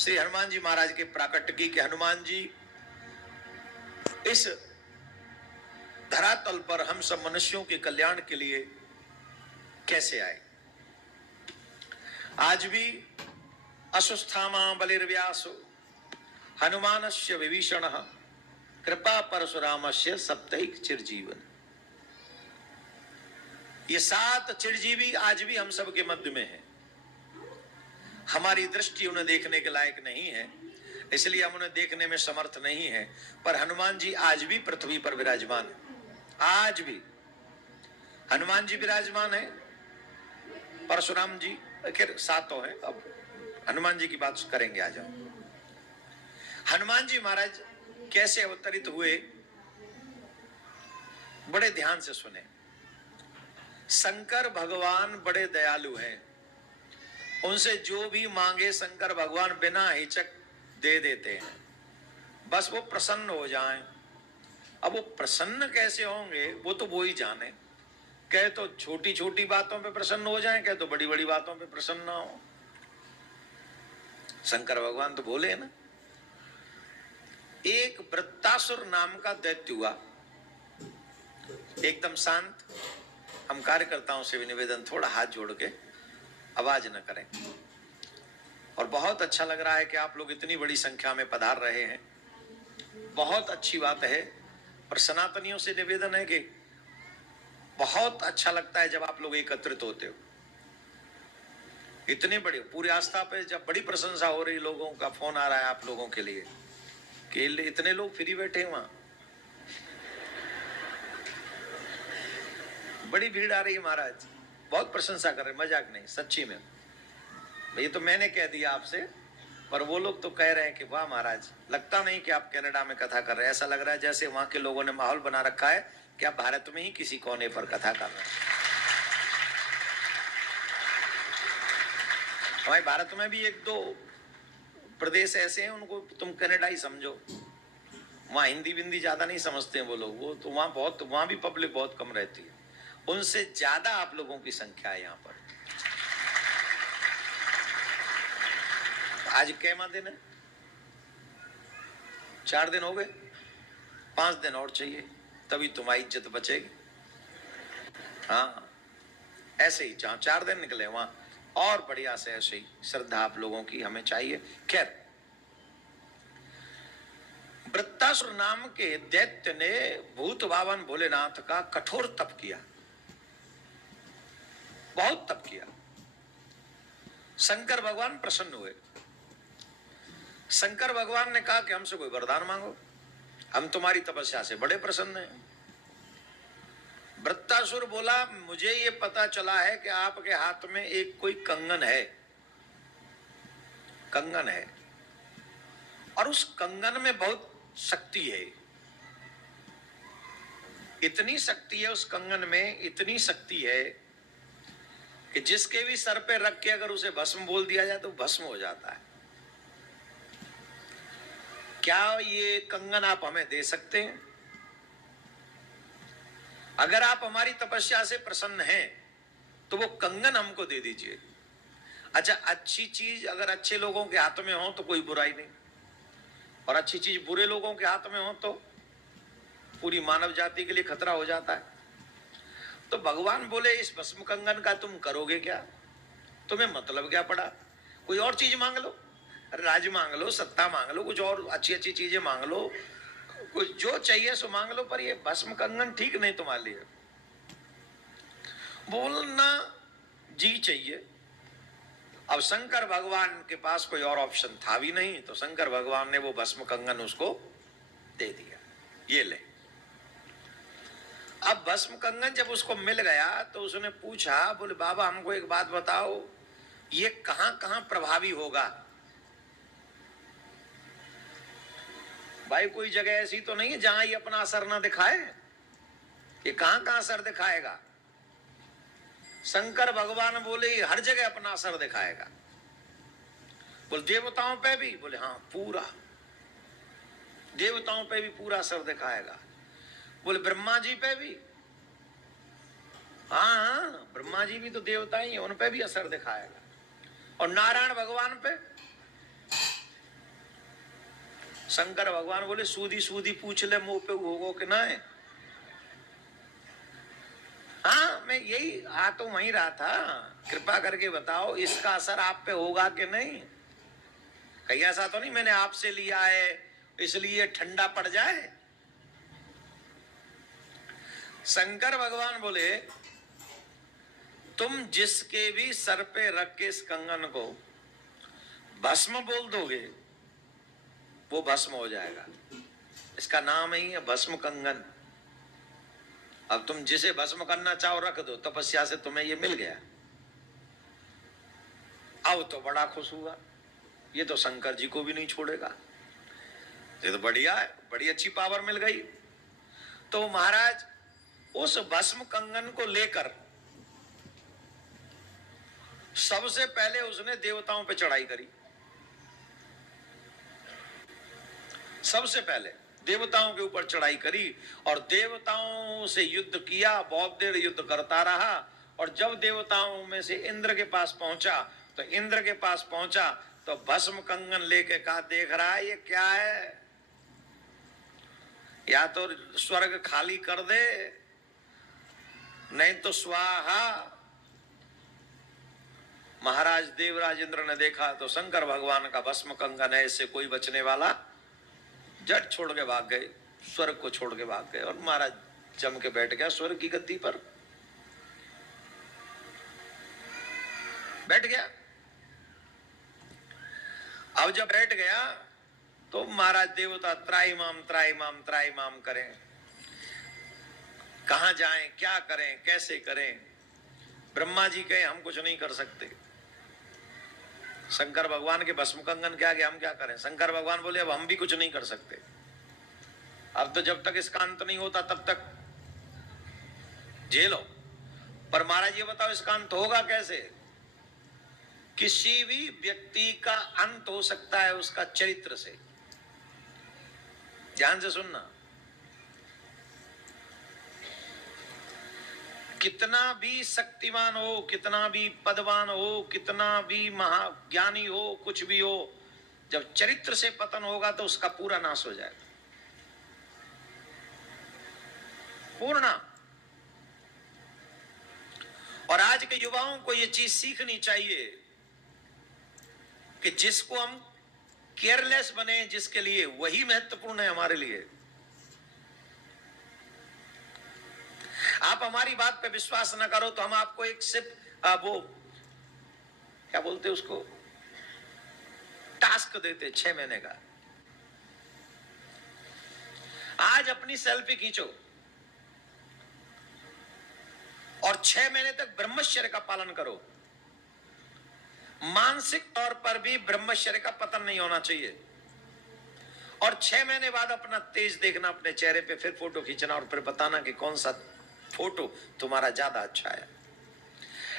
श्री हनुमान जी महाराज के प्राकट्य की कि हनुमान जी इस धरातल पर हम सब मनुष्यों के कल्याण के लिए कैसे आए। आज भी अश्वस्थामा बलिर्व्यासो हनुमानस्य विभीषणः कृपा परशुरामस्य सप्तैक चिरजीवन। ये 7 चिरजीवी आज भी हम सब के मध्य में है। हमारी दृष्टि उन्हें देखने के लायक नहीं है, इसलिए हम उन्हें देखने में समर्थ नहीं है, पर हनुमान जी आज भी पृथ्वी पर विराजमान है। आज भी हनुमान जी विराजमान है, परशुराम जी खैर 7 है। अब हनुमान जी की बात करेंगे आज हम। हनुमान जी महाराज कैसे अवतरित हुए, बड़े ध्यान से सुने। शंकर भगवान बड़े दयालु हैं, उनसे जो भी मांगे शंकर भगवान बिना हिचक दे देते हैं, बस वो प्रसन्न हो जाएं। अब वो प्रसन्न कैसे होंगे वो तो वो ही जाने। कहे तो छोटी छोटी बातों पे प्रसन्न हो जाएं, कहे तो बड़ी बड़ी बातों पे प्रसन्न ना हो। शंकर भगवान तो बोले ना। एक वृत्तासुर नाम का दैत्य हुआ, एकदम शांत। हम कार्यकर्ताओं से भी निवेदन, थोड़ा हाथ जोड़ के आवाज न करें। और बहुत अच्छा लग रहा है कि आप लोग इतनी बड़ी संख्या में पधार रहे हैं, बहुत अच्छी बात है। और सनातनियों से निवेदन है कि बहुत अच्छा लगता है जब आप लोग एकत्रित होते हो। इतने बड़े पूरी आस्था पे जब बड़ी प्रशंसा हो रही, लोगों का फोन आ रहा है आप लोगों के लिए कि इतने लोग फ्री बैठे हैं, वहां बड़ी भीड़ आ रही है महाराज, बहुत प्रशंसा कर रहे, मजाक नहीं, सच्ची में। ये तो मैंने कह दिया आपसे, पर वो लोग तो कह रहे हैं कि वाह महाराज, लगता नहीं कि आप कनाडा में कथा कर रहे हैं। ऐसा लग रहा है जैसे वहां के लोगों ने माहौल बना रखा है कि आप भारत में ही किसी कोने पर कथा कर रहे हैं। हमारे भारत में भी 1-2 प्रदेश ऐसे हैं, उनको तुम कनाडा ही समझो। वहां हिंदी बिंदी ज्यादा नहीं समझते हैं वो लोग, वो तो वहां भी पब्लिक बहुत कम रहती है। उनसे ज्यादा आप लोगों की संख्या है यहाँ पर। आज कैमा दिन है? 4 दिन हो गए, 5 दिन और चाहिए, तभी तुम्हारी इज्जत बचेगी। हाँ, ऐसे ही 4 दिन निकले वहां, और बढ़िया से ऐसे ही श्रद्धा आप लोगों की हमें चाहिए। खैर, वृत्तासुर नाम के दैत्य ने भूत भावन भोलेनाथ का कठोर तप किया, बहुत तप किया। शंकर भगवान प्रसन्न हुए। शंकर भगवान ने कहा कि हमसे कोई वरदान मांगो, हम तुम्हारी तपस्या से बड़े प्रसन्न हैं। वृत्तासुर बोला, मुझे ये पता चला है कि आपके हाथ में एक कोई कंगन है, कंगन है, और उस कंगन में बहुत शक्ति है। इतनी शक्ति है उस कंगन में, इतनी शक्ति है कि जिसके भी सर पे रख के अगर उसे भस्म बोल दिया जाए तो भस्म हो जाता है। क्या ये कंगन आप हमें दे सकते हैं? अगर आप हमारी तपस्या से प्रसन्न हैं तो वो कंगन हमको दे दीजिए। अच्छा, अच्छी चीज अगर अच्छे लोगों के हाथ में हो तो कोई बुराई नहीं, और अच्छी चीज बुरे लोगों के हाथ में हो तो पूरी मानव जाति के लिए खतरा हो जाता है। तो भगवान बोले, इस भस्म कंगन का तुम करोगे क्या? तुम्हें मतलब क्या पड़ा? कोई और चीज मांग लो, राज मांग लो, सत्ता मांग लो, कुछ और अच्छी अच्छी चीजें मांग लो, कुछ जो चाहिए सो मांग लो, पर ये भस्म कंगन ठीक नहीं तुम्हारे लिए। बोलना जी चाहिए। अब शंकर भगवान के पास कोई और ऑप्शन था भी नहीं, तो शंकर भगवान ने वो भस्म कंगन उसको दे दिया, ये ले। अब भस्म कंगन जब उसको मिल गया तो उसने पूछा, बोले बाबा हमको एक बात बताओ, ये कहां कहां प्रभावी होगा? भाई कोई जगह ऐसी तो नहीं है जहां ये अपना असर ना दिखाए, ये कहां कहां असर दिखाएगा? शंकर भगवान बोले हर जगह अपना असर दिखाएगा। बोले देवताओं पे भी? बोले हाँ, पूरा देवताओं पे भी पूरा असर दिखाएगा। बोले ब्रह्मा जी पे भी? हाँ हाँ, ब्रह्मा जी भी तो देवता ही है, उन पे भी असर दिखाएगा। और नारायण भगवान पे? शंकर भगवान बोले सूदी सूदी पूछ ले मुंह पे होगो कि ना है। हाँ मैं यही आ तो वहीं रहा था, कृपा करके बताओ इसका असर आप पे होगा कि नहीं। कहीं ऐसा तो नहीं मैंने आपसे लिया है इसलिए ठंडा पड़ जाए। शंकर भगवान बोले तुम जिसके भी सर पे रख के इस कंगन को भस्म बोल दोगे वो भस्म हो जाएगा। इसका नाम ही है भस्म कंगन। अब तुम जिसे भस्म करना चाहो रख दो, तपस्या से तुम्हें ये मिल गया। अब तो बड़ा खुश हुआ, ये तो शंकर जी को भी नहीं छोड़ेगा, ये तो बढ़िया है, बड़ी अच्छी पावर मिल गई। तो महाराज उस भस्म कंगन को लेकर सबसे पहले उसने देवताओं पे चढ़ाई करी। सबसे पहले देवताओं के ऊपर चढ़ाई करी और देवताओं से युद्ध किया। बहुत देर युद्ध करता रहा और जब देवताओं में से इंद्र के पास पहुंचा तो इंद्र के पास पहुंचा तो भस्म कंगन लेके कहा देख रहा है ये क्या है, या तो स्वर्ग खाली कर दे नहीं तो स्वाहा। महाराज देवराज इंद्र ने देखा तो शंकर भगवान का भस्म कंगन है, इससे कोई बचने वाला, जट छोड़ के भाग गए, स्वर्ग को छोड़ के भाग गए और महाराज जम के बैठ गया स्वर्ग की गद्दी पर बैठ गया। अब जब बैठ गया तो महाराज देवता त्राईमाम त्राईमाम त्राईमाम करें, कहां जाएं, क्या करें, कैसे करें। ब्रह्मा जी कहे हम कुछ नहीं कर सकते। शंकर भगवान के भस्म कंगन के आगे हम क्या करें। शंकर भगवान बोले अब हम भी कुछ नहीं कर सकते, अब तो जब तक इसका अंत नहीं होता तब तक झेलो। पर महाराज ये बताओ इसका अंत होगा कैसे। किसी भी व्यक्ति का अंत हो सकता है उसका चरित्र से। ध्यान से सुनना, कितना भी शक्तिमान हो, कितना भी पदवान हो, कितना भी महाज्ञानी हो, कुछ भी हो, जब चरित्र से पतन होगा तो उसका पूरा नाश हो जाएगा, पूर्ण। और आज के युवाओं को यह चीज सीखनी चाहिए कि जिसको हम केयरलेस बने जिसके लिए, वही महत्वपूर्ण है हमारे लिए। आप हमारी बात पे विश्वास न करो तो हम आपको एक सिर्फ वो क्या बोलते उसको टास्क देते 6 महीने का। आज अपनी सेल्फी खींचो और 6 महीने तक ब्रह्मचर्य का पालन करो। मानसिक तौर पर भी ब्रह्मचर्य का पतन नहीं होना चाहिए। और 6 महीने बाद अपना तेज देखना अपने चेहरे पे, फिर फोटो खींचना और फिर बताना कि कौन सा फोटो तुम्हारा ज्यादा अच्छा है।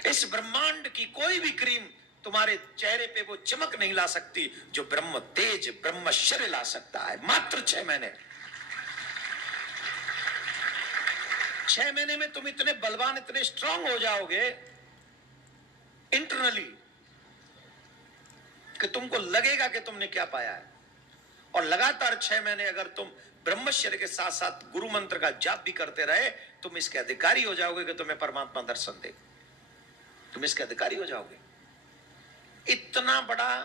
इस ब्रह्मांड की कोई भी क्रीम तुम्हारे चेहरे पे वो चमक नहीं ला सकती जो ब्रह्म तेज ब्रह्मचर्य ला सकता है। मात्र 6 महीने। 6 महीने में तुम इतने बलवान, इतने स्ट्रांग हो जाओगे इंटरनली कि तुमको लगेगा कि तुमने क्या पाया है। और लगातार 6 महीने अगर तुम ब्रह्मचर्य के साथ साथ गुरु मंत्र का जाप भी करते रहे, तुम इसके अधिकारी हो जाओगे कि तुम्हें परमात्मा दर्शन दे। तुम इसके अधिकारी हो जाओगे। इतना बड़ा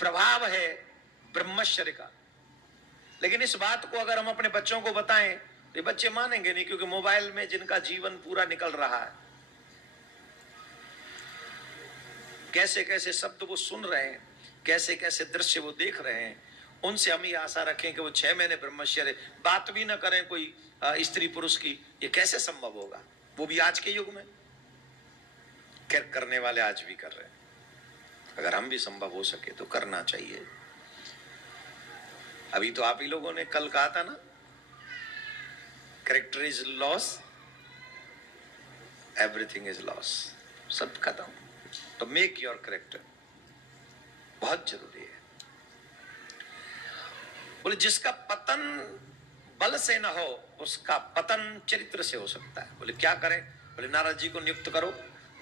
प्रभाव है ब्रह्मचर्य का। लेकिन इस बात को अगर हम अपने बच्चों को बताएं तो ये बच्चे मानेंगे नहीं, क्योंकि मोबाइल में जिनका जीवन पूरा निकल रहा है, कैसे कैसे शब्द वो सुन रहे हैं, कैसे कैसे दृश्य वो देख रहे हैं, उनसे हम ये आशा रखें कि वो 6 महीने ब्रह्मचर्य बात भी ना करें कोई स्त्री पुरुष की, ये कैसे संभव होगा। वो भी आज के युग में। खैर करने वाले आज भी कर रहे हैं। अगर हम भी संभव हो सके तो करना चाहिए। अभी तो आप ही लोगों ने कल कहा था ना, character is loss, everything is loss. सब खत्म। तो मेक योर कैरेक्टर बहुत जरूरी है। बोले जिसका पतन बल से ना हो उसका पतन चरित्र से हो सकता है। बोले क्या करें। बोले नारद जी को नियुक्त करो।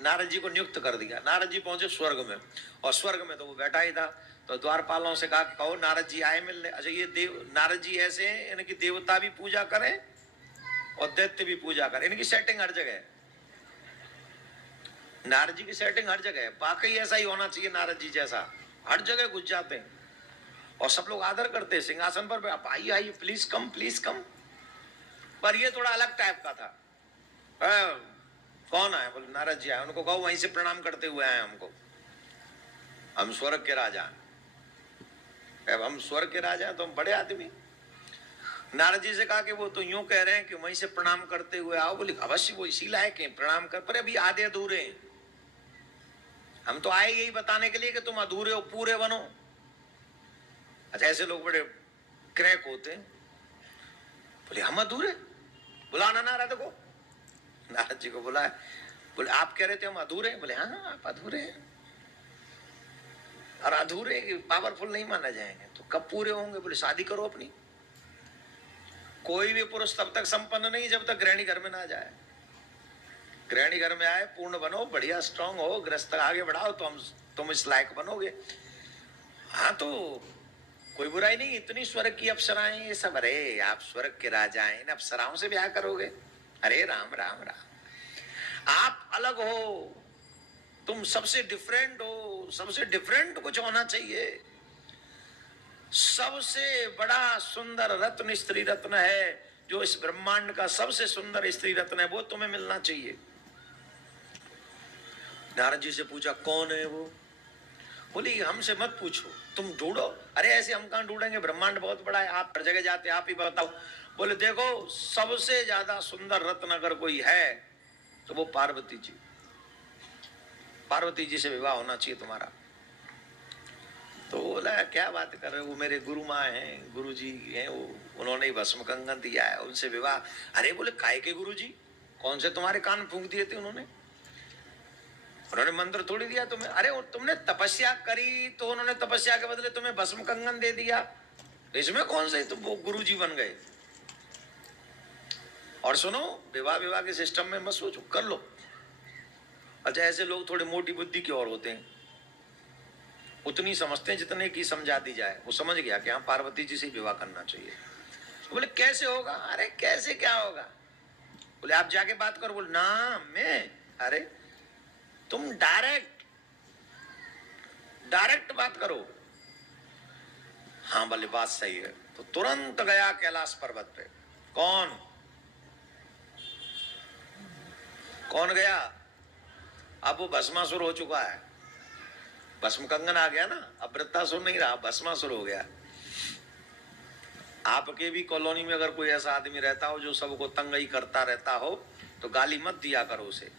नारद जी को नियुक्त कर दिया। नारद जी पहुंचे स्वर्ग में और स्वर्ग में तो वो बैठा ही था। तो द्वारपालों से कहा कहो नारद जी आए मिलने। अच्छा ये नारद जी ऐसे हैं इनकी देवता भी पूजा करें और दैत्य भी पूजा करें, इनकी सेटिंग हर जगह है। नारद जी की सेटिंग हर जगह है, वाकई ऐसा ही होना चाहिए। नारद जी जैसा हर जगह घुस जाते हैं और सब लोग आदर करते हैं सिंहासन पर, आप आइए आइए प्लीज कम प्लीज कम। पर ये थोड़ा अलग टाइप का था। कौन आए? बोले नारद जी आए। उनको कहो वहीं से प्रणाम करते हुए आए हमको, हम स्वर्ग के राजा हैं। अब हम स्वर्ग के राजा हैं तो हम बड़े आदमी। नारद जी से कहा कि वो तो यूं कह रहे हैं कि वहीं से प्रणाम करते हुए आओ। बोले अवश्य वो इसी लायक हैं प्रणाम कर, पर अभी आधे अधूरे हैं। हम तो आए यही बताने के लिए कि तुम अधूरे हो पूरे बनो। अच्छा ऐसे लोग बड़े क्रैक होते हैं। बोले हम अधूरे? बुलाना नारद को। नारद जी को बुलाया। बोले आप कह रहे थे हम अधूरे? बोले हाँ आप अधूरे हैं, और अधूरे पावरफुल नहीं माना जाएंगे तो कब पूरे होंगे? बोले शादी करो अपनी। कोई भी पुरुष तब तक संपन्न नहीं जब तक गृहिणी घर में ना जाए। गृहिणी घर में आए, पूर्ण बनो, बढ़िया स्ट्रांग हो, गृहस्थ आगे बढ़ाओ तो तुम इस लायक बनोगे। हाँ तो कोई बुराई नहीं, इतनी स्वर्ग की अप्सराएं ये सब, अरे आप स्वर्ग के राजा हैं, इन अप्सराओं से ब्याह करोगे? अरे राम राम राम, आप अलग हो, तुम सबसे डिफरेंट हो, सबसे डिफरेंट कुछ होना चाहिए। सबसे बड़ा सुंदर रत्न स्त्री रत्न है, जो इस ब्रह्मांड का सबसे सुंदर स्त्री रत्न है, वो तुम्हें मिलना चाहिए। नारद जी से पूछा कौन है वो? बोली हमसे मत पूछो, तुम ढूंढो। अरे ऐसे हम कहां ढूंढेंगे, ब्रह्मांड बहुत बड़ा है, आप हर जगह जाते, आप ही बताओ। बोले देखो सबसे ज्यादा सुंदर रत्न अगर कोई है तो वो पार्वती जी। पार्वती जी से विवाह होना चाहिए तुम्हारा। तो बोला क्या बात कर रहे हो, वो मेरे गुरु माँ हैं, गुरु जी हैं, वो उन्होंने ही भस्म कंगन दिया है, उनसे विवाह। अरे बोले काय के गुरु जी? कौन से तुम्हारे कान फूंक दिए थे उन्होंने? उन्होंने मंत्र थोड़ी दिया तुम्हें। अरे तुमने तपस्या करी तो उन्होंने तपस्या के बदले तुम्हें भस्म कंगन दे दिया, इसमें कौन से तुम वो गुरु जी बन गए? और सुनो, विवाह के सिस्टम में मत सोचो, कर लो। अच्छा ऐसे लोग थोड़े मोटी बुद्धि के और होते हैं, उतनी समझते हैं जितने की समझा दी जाए। वो समझ गया कि हाँ पार्वती जी से विवाह करना चाहिए। तो बोले कैसे होगा? अरे कैसे क्या होगा? बोले आप जाके बात करो। बोले ना मैं, अरे तुम डायरेक्ट बात करो। हाँ बोले बात सही है। तो तुरंत गया कैलाश पर्वत पे। कौन गया? अब वो भस्मासुर हो चुका है, भस्म कंगन आ गया ना, अब वृत्तासुर नहीं रहा, भस्मासुर हो गया। आपके भी कॉलोनी में अगर कोई ऐसा आदमी रहता हो जो सबको तंगई करता रहता हो तो गाली मत दिया करो उसे,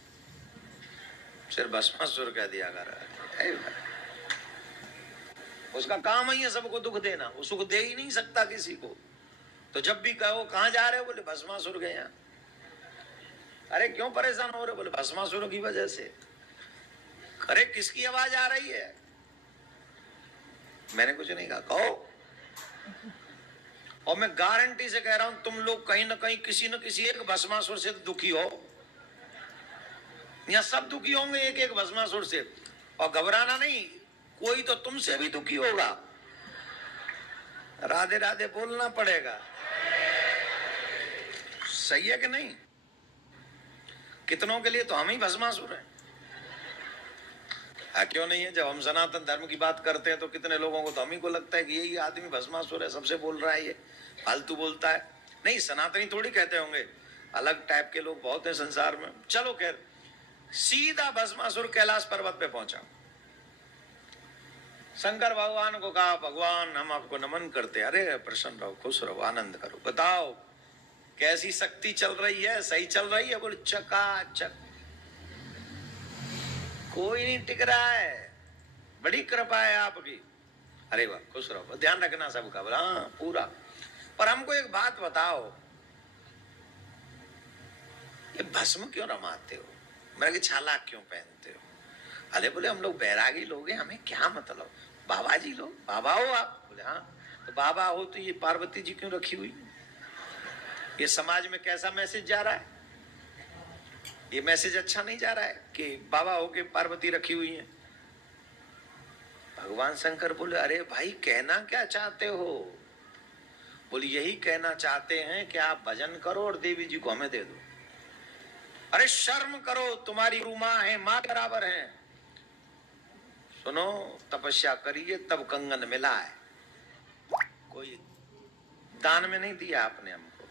सिर्फ भस्मासुर कह दिया कर। उसका काम ही है सबको दुख देना, वो सुख दे ही नहीं सकता किसी को। तो जब भी कहो कहां जा रहे हो? बोले भस्मासुर गए। अरे क्यों परेशान हो रहे? बोले भस्मासुर की वजह से। अरे किसकी आवाज आ रही है? मैंने कुछ नहीं कहा, कहो। और मैं गारंटी से कह रहा हूं तुम लोग कहीं ना कहीं किसी न किसी एक भस्मासुर से दुखी हो। यहां सब दुखी होंगे एक एक भस्मासुर से। और घबराना नहीं, कोई तो तुमसे भी दुखी होगा। राधे राधे बोलना पड़ेगा, सही है कि नहीं? कितनों के लिए तो हम ही भस्मासुर हैं। क्यों नहीं है? जब हम सनातन धर्म की बात करते हैं तो कितने लोगों को तो हम ही को लगता है कि यही आदमी भस्मासुर है, सबसे बोल रहा है, ये फालतू बोलता है। नहीं, सनातनी थोड़ी कहते होंगे, अलग टाइप के लोग बहुत हैं संसार में। चलो खैर, सीधा भस्मासुर कैलाश पर्वत पे पहुंचा। शंकर भगवान को कहा भगवान हम आपको नमन करते। अरे प्रसन्न रहो, खुश रहो, आनंद करो, बताओ कैसी शक्ति चल रही है, सही चल रही है? बोले चकाचक, कोई नहीं टिक रहा है, बड़ी कृपा है आपकी। अरे वाह, खुश रहो, ध्यान रखना सबका। बोला हाँ पूरा। पर हमको एक बात बताओ, ये भस्म क्यों रमाते हो? मेरा छाला क्यों पहनते हो? अरे बोले हम लोग बैरागी लोग हैं, हमें क्या मतलब? बाबा जी लोग, बाबा हो आप? बोले हाँ। तो बाबा हो तो ये पार्वती जी क्यों रखी हुई? ये समाज में कैसा मैसेज जा रहा है? ये मैसेज अच्छा नहीं जा रहा है कि बाबा हो के पार्वती रखी हुई है। भगवान शंकर बोले, अरे भाई कहना क्या चाहते हो? बोले यही कहना चाहते हैं कि आप भजन करो और देवी जी को हमें दे दो। अरे शर्म करो, तुम्हारी माँ है, माँ बराबर है। सुनो, तपस्या करिए तब कंगन मिला है, कोई दान में नहीं दिया आपने हमको।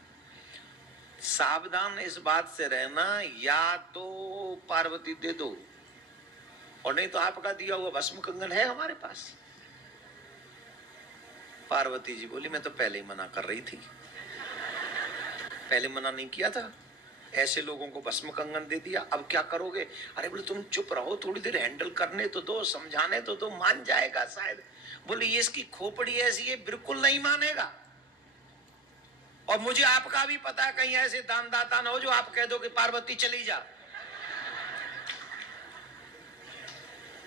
सावधान इस बात से रहना, या तो पार्वती दे दो और नहीं तो आपका दिया हुआ भस्म कंगन है हमारे पास। पार्वती जी बोली, मैं तो पहले ही मना कर रही थी, पहले मना नहीं किया था, ऐसे लोगों को भस्म कंगन दे दिया, अब क्या करोगे? अरे बोले तुम चुप रहो, थोड़ी देर हैंडल करने तो दो, समझाने तो दो, मान जाएगा शायद। बोले ये इसकी खोपड़ी ऐसी है, बिल्कुल नहीं मानेगा। और मुझे आपका भी पता है, कहीं ऐसे दानदाता ना हो जो आप कह दो कि पार्वती चली जा।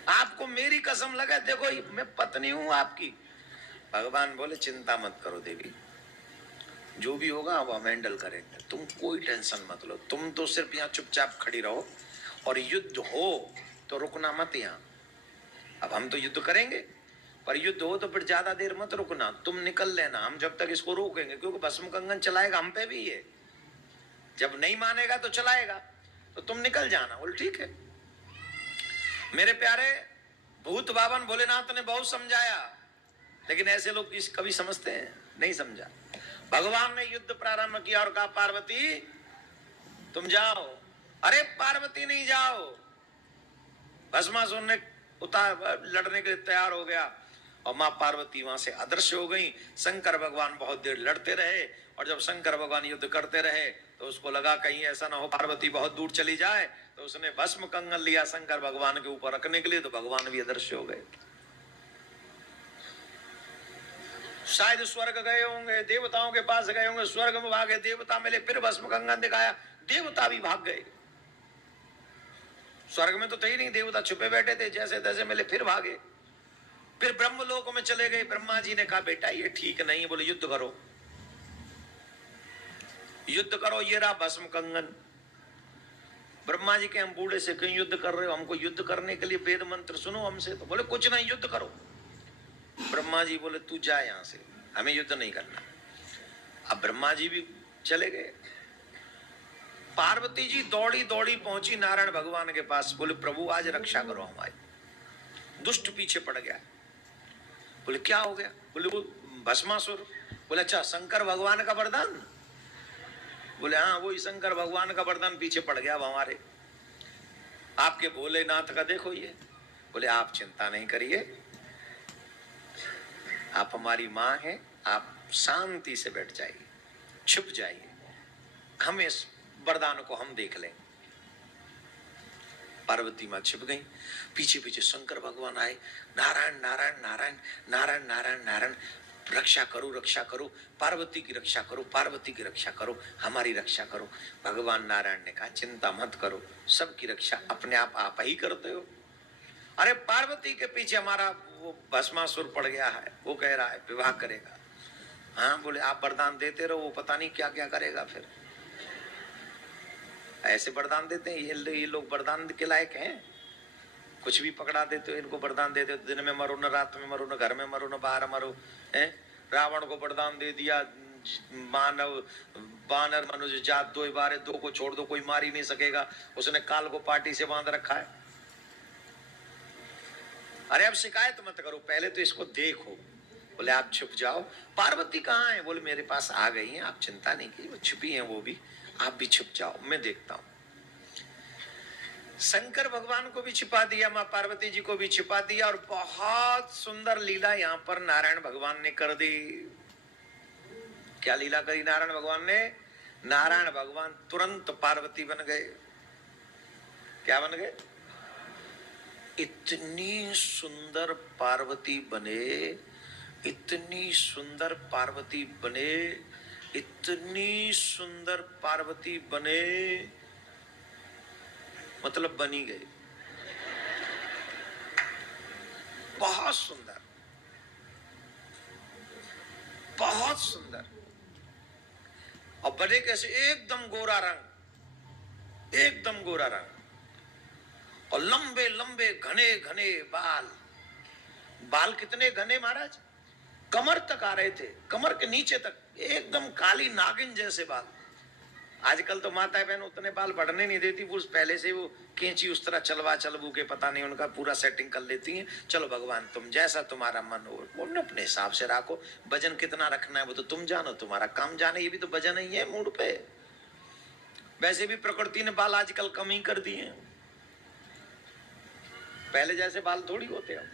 आपको मेरी कसम लगे, देखो मैं पत्नी हूं आपकी। भगवान बोले चिंता मत करो देवी, जो भी होगा अब हम हैंडल करेंगे, तुम कोई टेंशन मत लो, तुम तो सिर्फ यहाँ चुपचाप खड़ी रहो, और युद्ध हो तो रुकना मत यहाँ। अब हम तो युद्ध करेंगे, पर युद्ध हो तो फिर ज्यादा देर मत रुकना, तुम निकल लेना, हम जब तक इसको रोकेंगे, क्योंकि भस्म कंगन चलाएगा हम पे भी ये, जब नहीं मानेगा तो चलाएगा, तो तुम निकल जाना। बोल ठीक है। मेरे प्यारे, भूत बावन भोलेनाथ ने बहुत समझाया, लेकिन ऐसे लोग कभी समझते हैं? नहीं समझा। भगवान ने युद्ध प्रारंभ किया और कहा पार्वती तुम जाओ। अरे पार्वती नहीं जाओ। भस्मासुर ने लड़ने के लिए तैयार हो गया और मां पार्वती वहां से अदृश्य हो गई। शंकर भगवान बहुत देर लड़ते रहे, और जब शंकर भगवान युद्ध करते रहे तो उसको लगा कहीं ऐसा ना हो पार्वती बहुत दूर चली जाए, तो उसने भस्म कंगन लिया शंकर भगवान के ऊपर रखने के लिए, तो भगवान भी अदृश्य हो गए। शायद स्वर्ग गए होंगे, देवताओं के पास गए होंगे, स्वर्ग में भागे, देवता मिले, फिर भस्म कंगन दिखाया, देवता भी भाग गए। स्वर्ग में तो थे ही नहीं, देवता छुपे बैठे थे, जैसे तैसे मिले फिर भागे। फिर ब्रह्मलोक में चले गए। ब्रह्मा जी ने कहा बेटा ये ठीक नहीं। बोले युद्ध करो, युद्ध करो, ये रहा भस्म कंगन। ब्रह्मा जी के हम बूढ़े से क्यों युद्ध कर रहे हो? हमको युद्ध करने के लिए वेद मंत्र सुनो हमसे। तो बोले कुछ नहीं, युद्ध करो। ब्रह्मा जी बोले तू जा यहां से, हमें युद्ध नहीं करना। अब ब्रह्मा जी भी चले गए। पार्वती जी दौड़ी दौड़ी पहुंची नारायण भगवान के पास। बोले प्रभु आज रक्षा करो हमारी, दुष्ट पीछे पड़ गया। बोले क्या हो गया? बोले वो भस्मासुर। बोले अच्छा शंकर भगवान का वरदान? बोले हाँ वही शंकर भगवान का वरदान पीछे पड़ गया अब हमारे, आपके भोलेनाथ का देखो ये। बोले आप चिंता नहीं करिए, आप हमारी माँ हैं, आप शांति से बैठ जाइए, छुप जाइए, हम इस वरदान को हम देख लें। पार्वती माँ छिप गई। पीछे पीछे शंकर भगवान आए, नारायण नारायण नारायण नारायण नारायण नारायण, रक्षा करो रक्षा करो, पार्वती की रक्षा करो, पार्वती की रक्षा करो, हमारी रक्षा करो। भगवान नारायण ने कहा चिंता मत करो, सबकी रक्षा अपने आप ही करते हो। अरे पार्वती के पीछे हमारा वो भस्मासुर पड़ गया है, वो कह रहा है विवाह करेगा। हाँ बोले आप वरदान देते रहो, वो पता नहीं क्या क्या करेगा। फिर ऐसे वरदान देते हैं ये लोग, वरदान के लायक हैं? कुछ भी पकड़ा देते हो इनको, वरदान देते हो, दिन में मरो न रात में मरो न घर में मरो न बाहर मरो। हैं रावण को वरदान दे दिया, मानव बानर मनुष्य जात दो बारे, दो को छोड़ दो कोई मार ही नहीं सकेगा, उसने काल को पार्टी से बांध रखा है। अरे अब शिकायत मत करो, पहले तो इसको देखो। बोले आप छुप जाओ। पार्वती कहाँ है? बोले मेरे पास आ गई हैं, आप चिंता नहीं कीजिए, वो छुपी हैं वो भी, आप भी छुप जाओ, मैं देखता हूं। शंकर भगवान को भी छिपा दिया, मां पार्वती जी को भी छिपा दिया, और बहुत सुंदर लीला यहां पर नारायण भगवान ने कर दी। क्या लीला करी नारायण भगवान ने? नारायण भगवान तुरंत पार्वती बन गए। क्या बन गए? इतनी सुंदर पार्वती बने, इतनी सुंदर पार्वती बने, इतनी सुंदर पार्वती बने, मतलब बनी गई। बहुत सुंदर, बहुत सुंदर। और बने कैसे? एकदम गोरा रंग, एकदम गोरा रंग, और लंबे लंबे घने घने बाल, बाल कितने घने महाराज, कमर तक आ रहे थे, कमर के नीचे तक, एकदम काली नागिन जैसे बाल। आजकल तो माताएं बहन उतने बाल बढ़ने नहीं देती, वो पहले से वो कैंची उस तरह चलवा चलबू के पता नहीं उनका पूरा सेटिंग कर लेती हैं। चलो भगवान तुम जैसा तुम्हारा मन हो वो अपने हिसाब से रखो, वजन कितना रखना है वो तो तुम जानो, तुम्हारा काम जाने, ये भी तो वजन ही है मूड पे। वैसे भी प्रकृति ने बाल आजकल कम ही कर दिए, पहले जैसे बाल थोड़ी होते अब।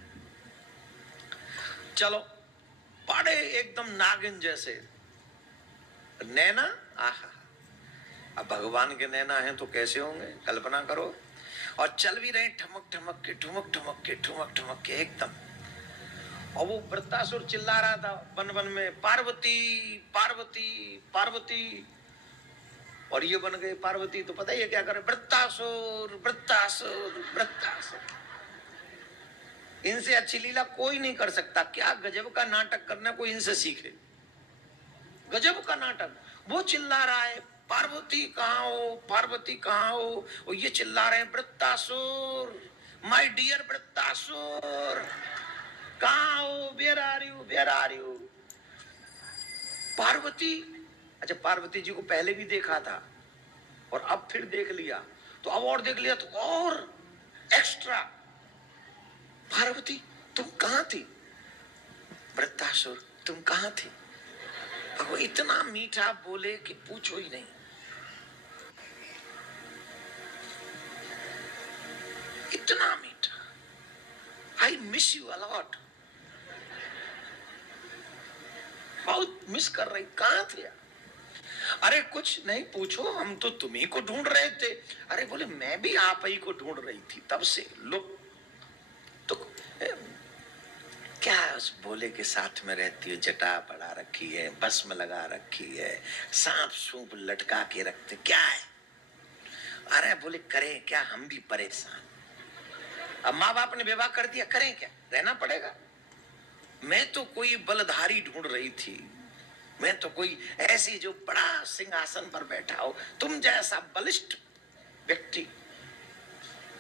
चलो बड़े एकदम नागिन जैसे नैना, आहा, अब भगवान के नैना हैं तो कैसे होंगे कल्पना करो। और चल भी रहे ठमक ठमक के, ठुमक ठुमक के, ठुमक ठुमक के एकदम। और वो वृत्तासुर चिल्ला रहा था वन वन में, पार्वती पार्वती पार्वती। और ये बन गए पार्वती, तो पता ही है क्या करे, वृत्तासुर वृत्तासुर वृत्तासुर। इनसे अच्छी लीला कोई नहीं कर सकता। क्या गजब का नाटक करना, कोई इनसे सीखे, गजब का नाटक। वो चिल्ला रहा है पार्वती कहाँ हो, पार्वती कहाँ हो, और ये चिल्ला रहे हैं वृत्तासुर, माय डियर वृत्तासुर कहाँ हो, where are you, where are you. Parvati, अच्छा पार्वती जी को पहले भी देखा था और अब फिर देख लिया, तो अब और देख लिया तो और एक्स्ट्रा। पार्वती तुम कहाँ थी, वृत्तासुर तुम कहाँ थी। वो इतना मीठा बोले कि पूछो ही नहीं, इतना मीठा, आई मिस यू अलॉट, बहुत मिस कर रही, कहाँ थे। अरे कुछ नहीं पूछो, हम तो तुम्ही को ढूंढ रहे थे। अरे बोले मैं भी आप ही को ढूंढ रही थी तब से। लो तो क्या उस बोले के साथ में रहती हो, जटा बढ़ा रखी है, भस्म लगा रखी है, सांप सूप लटका के रखते, क्या है। अरे बोले करें क्या, हम भी परेशान। अब माँ बाप ने विवाह कर दिया, करें क्या, रहना पड़ेगा। मैं तो कोई बलधारी ढूंढ रही थी, मैं तो कोई ऐसी जो बड़ा सिंहासन पर बैठा हो, तुम जैसा बलिष्ठ व्यक्ति,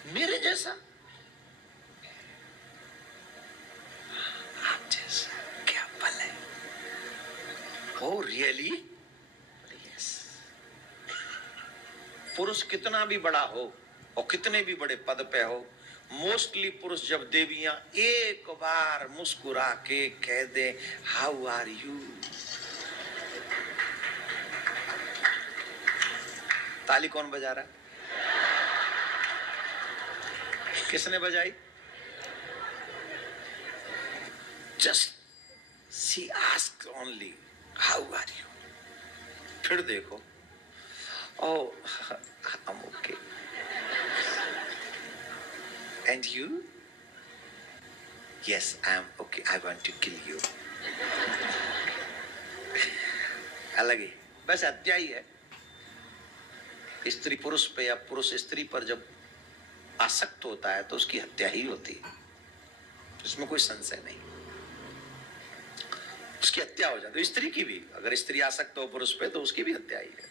मेरे जैसा, आप जैसा, क्या बल है। Oh really, yes. पुरुष कितना भी बड़ा हो और कितने भी बड़े पद पे हो, मोस्टली पुरुष जब देवियां एक बार मुस्कुरा के कह दे हाउ आर यू, ताली कौन बजा रहा है, किसने बजाई, just she asked only how are you. फिर देखो oh I'm okay and you, yes I'm okay, I want to kill you। अलग ही, बस हत्या ही है। स्त्री पुरुष पे या पुरुष स्त्री पर जब आसक्त होता है तो उसकी हत्या ही होती है, इसमें कोई संशय नहीं, उसकी हत्या हो जाती है। स्त्री की भी, अगर स्त्री आसक्त हो पुरुष पे तो उसकी भी हत्या ही है।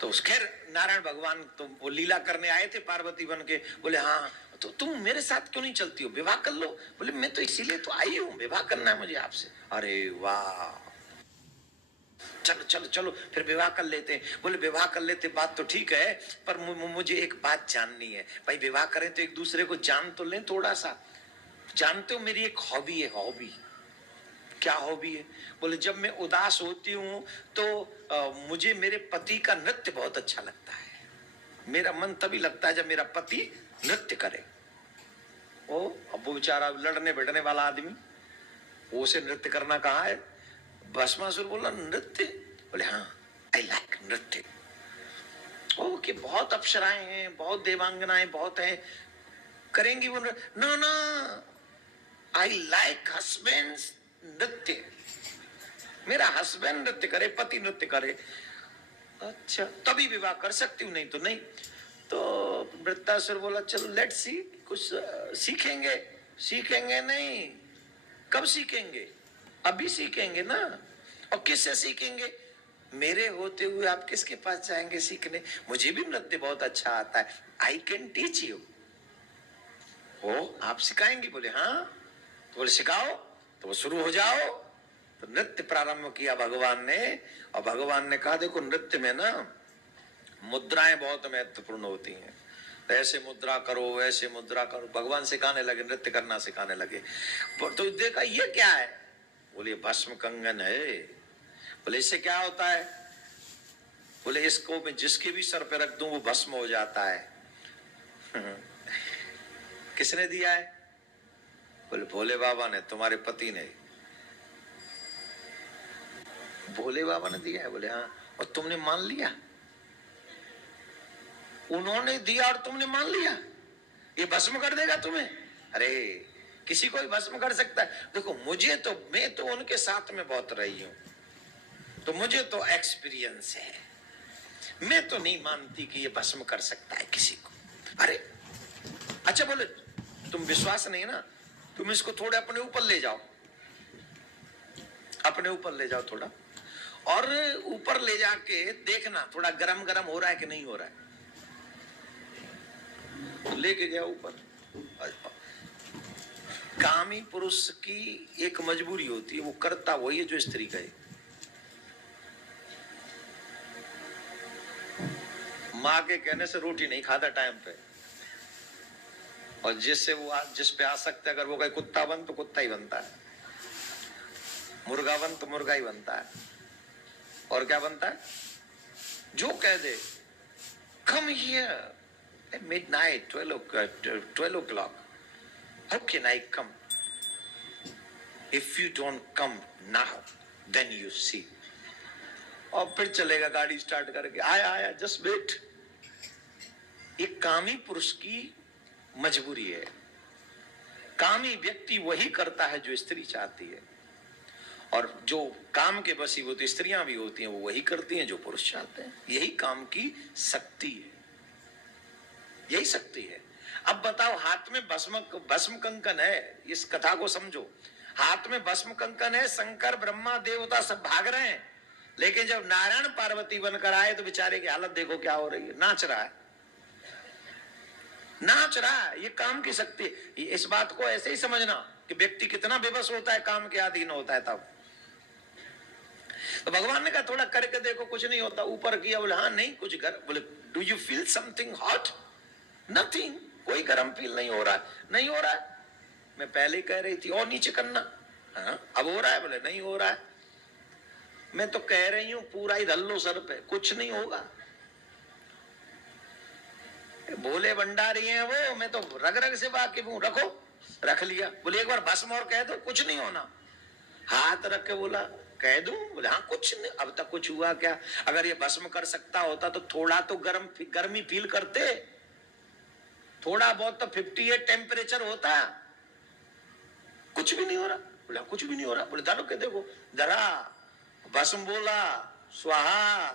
तो खैर नारायण भगवान तो वो लीला करने आए थे पार्वती बन के, बोले हाँ तो तुम मेरे साथ क्यों नहीं चलती हो, विवाह कर लो। बोले मैं तो इसीलिए तो आई हूं, विवाह करना है मुझे आपसे। अरे वाह, चलो चलो चलो फिर विवाह कर लेते हैं। बोले विवाह कर लेते बात तो ठीक है, पर मुझे एक बात जाननी है। भाई विवाह करें तो एक दूसरे को जान तो लें थोड़ा सा। जानते हो मेरी एक हॉबी है, हॉबी। क्या हॉबी है। बोले जब मैं उदास होती हूँ तो मुझे मेरे पति का नृत्य बहुत अच्छा लगता है। मेरा मन तभी लगता है जब मेरा पति नृत्य करे। ओ अब वो बेचारा लड़ने बैठने वाला आदमी, वो उसे नृत्य करना कहाँ है। भस्मासुर बोला नृत्य, बोले हाँ आई लाइक नृत्य। ओ कि बहुत अप्सराएं हैं, बहुत देवांगनाएं बहुत हैं, करेंगी वो ना ना, आई लाइक हस्बैंड्स नृत्य, मेरा हस्बैंड नृत्य करे, पति नृत्य करे। अच्छा तभी विवाह कर सकती हूँ, नहीं तो नहीं। तो वृत्तासुर बोला चलो लेट्स सी, कुछ सीखेंगे। सीखेंगे नहीं, कब सीखेंगे, अभी सीखेंगे ना। और किससे सीखेंगे, मेरे होते हुए आप किसके पास जाएंगे सीखने। मुझे भी नृत्य बहुत अच्छा आता है, आई कैन टीच यू। हो आप सिखाएंगी? बोले हाँ। तो बोले सिखाओ। तो वो शुरू हो जाओ। तो नृत्य प्रारंभ किया भगवान ने, और भगवान ने कहा देखो नृत्य में ना मुद्राएं बहुत महत्वपूर्ण होती हैं, तो ऐसे मुद्रा करो, ऐसे मुद्रा करो। भगवान सिखाने लगे, नृत्य करना सिखाने लगे। तो देखा ये क्या है? बोले भस्म कंगन है। बोले इससे क्या होता है? बोले इसको मैं जिसके भी सर पे रख दूं वो भस्म हो जाता है। किसने दिया है? बोले भोले बाबा ने, तुम्हारे पति ने। भोले बाबा ने दिया है? बोले हाँ। और तुमने मान लिया? उन्होंने दिया और तुमने मान लिया? ये भस्म कर देगा तुम्हें? अरे किसी को भी भस्म कर सकता है। देखो मुझे तो, मैं तो उनके साथ में बहुत रही हूं, तो मुझे तो एक्सपीरियंस है। मैं तो नहीं मानती कि ये भस्म कर सकता है किसी को। अरे अच्छा, बोले तुम विश्वास नहीं ना, तुम इसको थोड़े अपने ऊपर ले जाओ, अपने ऊपर ले जाओ थोड़ा, और ऊपर ले जाके देखना थोड़ा गरम गरम हो रहा है कि नहीं हो रहा है। तो लेके गया ऊपर। कामी पुरुष की एक मजबूरी होती है, वो करता वही है जो स्त्री कहे। माँ के कहने से रोटी नहीं खाता टाइम पे, और जिससे वो जिस पे आ सकते, अगर वो कहे कुत्ता बन तो कुत्ता ही बनता है, मुर्गा बन तो मुर्गा ही बनता है, और क्या बनता है? जो कह दे come here at midnight, 12 o'clock. How can I come? If you don't come now, then you see. और फिर चलेगा गाड़ी स्टार्ट करके, आया आया, जस्ट वेट। एक कामी पुरुष की मजबूरी है। कामी व्यक्ति वही करता है जो स्त्री चाहती है, और जो काम के बसीभूत स्त्रियां भी होती हैं वो वही करती हैं जो पुरुष चाहते हैं। यही काम की शक्ति है, यही शक्ति है। अब बताओ, हाथ में भस्म कंकन है, इस कथा को समझो। हाथ में भस्म कंकन है, शंकर ब्रह्मा देवता सब भाग रहे हैं, लेकिन जब नारायण पार्वती बनकर आए तो बेचारे की हालत देखो क्या हो रही है। नाच रहा है, नाच रहा है। ये काम की शक्ति। इस बात को ऐसे ही समझना कि व्यक्ति कितना बेबस होता है, काम के अधीन होता है तब। तो भगवान ने कहा थोड़ा करके देखो, कुछ नहीं होता। ऊपर किया, बोले हाँ नहीं कुछ बोले do you feel something hot? Nothing, कोई गर्म फील नहीं हो रहा है। नहीं हो रहा है, मैं पहले कह रही थी और नीचे करना। हाँ अब हो रहा है? बोले नहीं हो रहा है। मैं तो कह रही हूं पूरा ही धल लो सर पे, कुछ नहीं होगा। भोले भंडारी हैं वो, मैं तो रग रग से वाकिफ हूं। रखो, रख लिया। बोले एक बार भस्म और कह दो, कुछ नहीं होना। हाथ रख के बोला कह दूं? बोले हाँ कुछ नहीं। अब तक कुछ हुआ क्या? अगर ये भस्म कर सकता होता तो थोड़ा तो गर्मी फील करते, थोड़ा बहुत तो 58 टेम्परेचर होता। कुछ भी नहीं हो रहा। बोला कुछ भी नहीं हो रहा। बोले धरो के देखो। धरा, भस्म बोला, स्वाहा।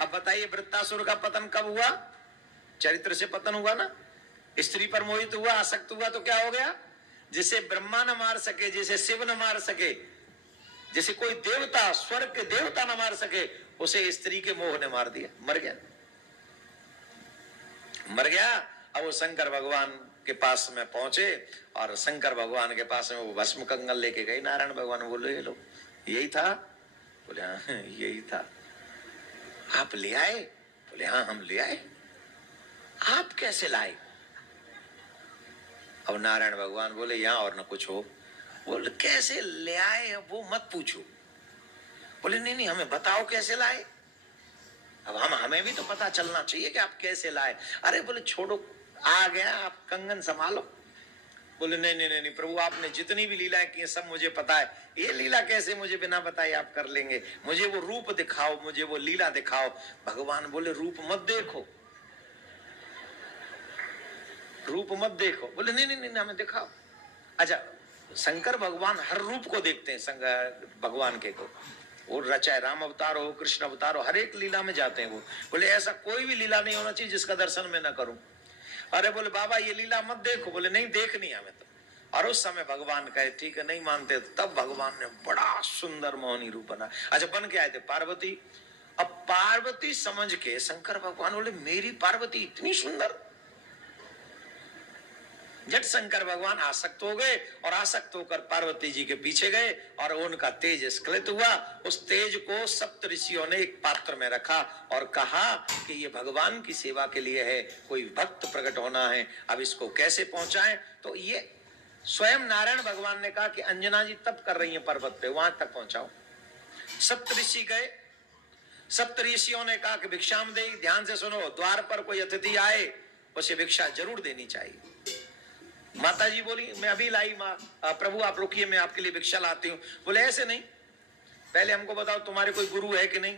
अब बताइए वृत्तासुर का पतन कब हुआ? चरित्र से पतन हुआ ना। स्त्री पर मोहित हुआ, आसक्त हुआ, तो क्या हो गया? जिसे ब्रह्मा न मार सके, जिसे शिव न मार सके, जिसे कोई देवता, स्वर्ग के देवता न मार सके, उसे स्त्री के मोह ने मार दिया। मर गया, मर गया। अब वो शंकर भगवान के पास में पहुंचे, और शंकर भगवान के पास में वो भस्म कंगन लेके गए। नारायण भगवान बोले लो यही था? बोले हाँ यही था। आप ले आए? बोले हाँ हम ले आए। आप कैसे लाए? अब नारायण भगवान बोले यहां और न कुछ हो। बोले कैसे ले आए वो मत पूछो। बोले नहीं नहीं हमें बताओ कैसे लाए। अब हमें भी तो पता चलना चाहिए कि आप कैसे लाए। अरे बोले छोड़ो, आ गया, आप कंगन संभालो। बोले नहीं नहीं नहीं प्रभु, आपने जितनी भी लीला की सब मुझे पता है। ये लीला कैसे मुझे बिना बताए आप कर लेंगे? मुझे वो रूप दिखाओ, मुझे वो लीला दिखाओ। भगवान बोले रूप मत देखो, रूप मत देखो। बोले नहीं नहीं नहीं हमें दिखाओ। अच्छा, शंकर भगवान हर रूप को देखते हैं। भगवान के को वो रचाए राम अवतार हो, कृष्ण अवतार हो, हर एक लीला में जाते हैं वो। बोले ऐसा कोई भी लीला नहीं होना चाहिए जिसका दर्शन मैं ना करूं। अरे बोले बाबा ये लीला मत देखो। बोले नहीं देखनी है हमें तो। और उस समय भगवान कहे ठीक है नहीं मानते, तब भगवान ने बड़ा सुंदर मोहनी रूप बना। अच्छा बन के आए थे पार्वती, अब पार्वती समझ के शंकर भगवान बोले मेरी पार्वती इतनी सुंदर। जट शंकर भगवान आसक्त हो गए और आसक्त होकर पार्वती जी के पीछे गए और उनका तेज स्खलित हुआ। उस तेज को सप्त ऋषियों ने एक पात्र में रखा और कहा कि ये भगवान की सेवा के लिए है, कोई भक्त प्रकट होना है, अब इसको कैसे पहुंचाएं। तो ये स्वयं नारायण भगवान ने कहा कि अंजना जी तप कर रही हैं पर्वत पे, वहां तक पहुंचाओ। सप्त ऋषि गए। सप्त ऋषियों ने कहा कि भिक्षाम दे, ध्यान से सुनो, द्वार पर कोई अतिथि आए उसे भिक्षा जरूर देनी चाहिए। माता जी बोली मैं अभी लाई माँ, प्रभु आप रुकिए मैं आपके लिए भिक्षा लाती हूँ। बोले ऐसे नहीं, पहले हमको बताओ तुम्हारे कोई गुरु है कि नहीं।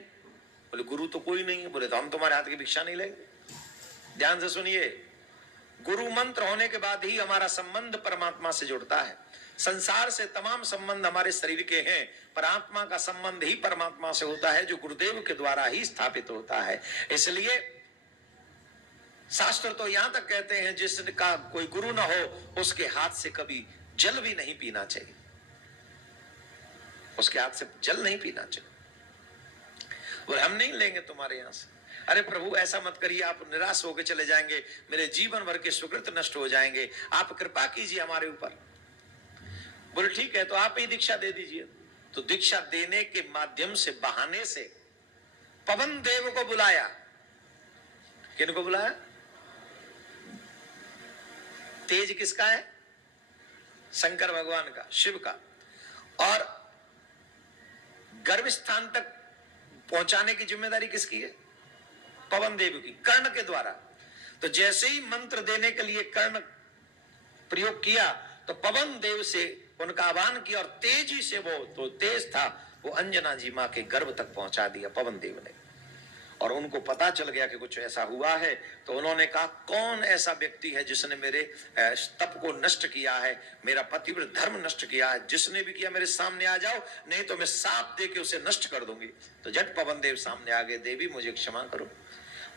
बोले गुरु तो कोई नहीं है। बोले तो हम तुम्हारे हाथ की भिक्षा नहीं लेंगे। ध्यान से सुनिए, गुरु मंत्र होने के बाद ही हमारा संबंध परमात्मा से जुड़ता है। संसार से तमाम संबंध हमारे शरीर के हैं, पर आत्मा का संबंध ही परमात्मा से होता है, जो गुरुदेव के द्वारा ही स्थापित होता है। इसलिए शास्त्र तो यहां तक कहते हैं जिसका कोई गुरु ना हो उसके हाथ से कभी जल भी नहीं पीना चाहिए, उसके हाथ से जल नहीं पीना चाहिए। बोले हम नहीं लेंगे तुम्हारे यहां से। अरे प्रभु ऐसा मत करिए, आप निराश होकर चले जाएंगे, मेरे जीवन भर के सुकृत नष्ट हो जाएंगे, आप कृपा कीजिए हमारे ऊपर। बोले ठीक है तो आप ही दीक्षा दे दीजिए। तो दीक्षा देने के माध्यम से, बहाने से पवन देव को बुलाया। किनको बुलाया? तेज किसका है? शंकर भगवान का, शिव का। और गर्भ स्थान तक पहुंचाने की जिम्मेदारी किसकी है? पवन देव की, कर्ण के द्वारा। तो जैसे ही मंत्र देने के लिए कर्ण प्रयोग किया तो पवन देव से उनका आह्वान किया और तेजी से, वो तो तेज था, वो अंजना जी मां के गर्भ तक पहुंचा दिया पवन देव ने। और उनको पता चल गया कि कुछ ऐसा हुआ है, तो उन्होंने कहा कौन ऐसा व्यक्ति है जिसने मेरे तप को नष्ट किया है, मेरा पतिव्रत धर्म नष्ट किया है, जिसने भी किया मेरे सामने आ जाओ, नहीं तो मैं साप दे के उसे नष्ट कर दूंगी। तो झट पवन देव सामने आ गए, देवी मुझे क्षमा करो,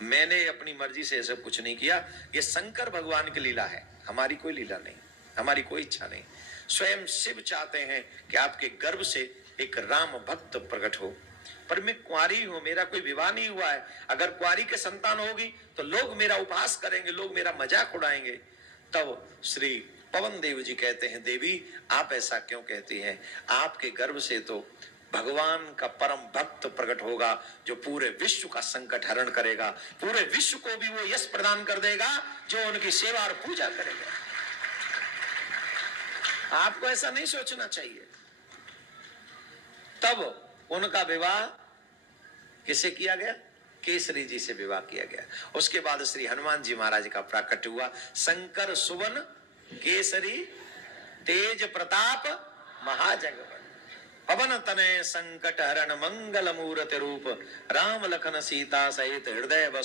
मैंने अपनी मर्जी से सब कुछ नहीं किया, ये शंकर भगवान की लीला है, हमारी कोई लीला नहीं, हमारी कोई इच्छा नहीं। स्वयं शिव चाहते हैं कि आपके गर्भ से एक राम भक्त प्रकट हो। पर मैं कुंवारी हूं, मेरा कोई विवाह नहीं हुआ है, अगर कुंवारी के संतान होगी तो लोग मेरा उपहास करेंगे, लोग मेरा मजाक उड़ाएंगे। तब श्री पवन देव जी कहते हैं देवी आप ऐसा क्यों कहती हैं, आपके गर्भ से तो भगवान का परम भक्त प्रकट होगा जो पूरे विश्व का संकट हरण करेगा, पूरे विश्व को भी वो यश प्रदान कर देगा जो उनकी सेवा और पूजा करेगा। आपको ऐसा नहीं सोचना चाहिए। तब उनका विवाह किससे किया गया? केसरी जी से विवाह किया गया। उसके बाद श्री हनुमान जी महाराज का प्राकट्य हुआ। शंकर सुवन केसरी तेज प्रताप महाजगवन, पवन तनय संकट हरण मंगल मूर्ति रूप, राम लखन सीता सहित हृदय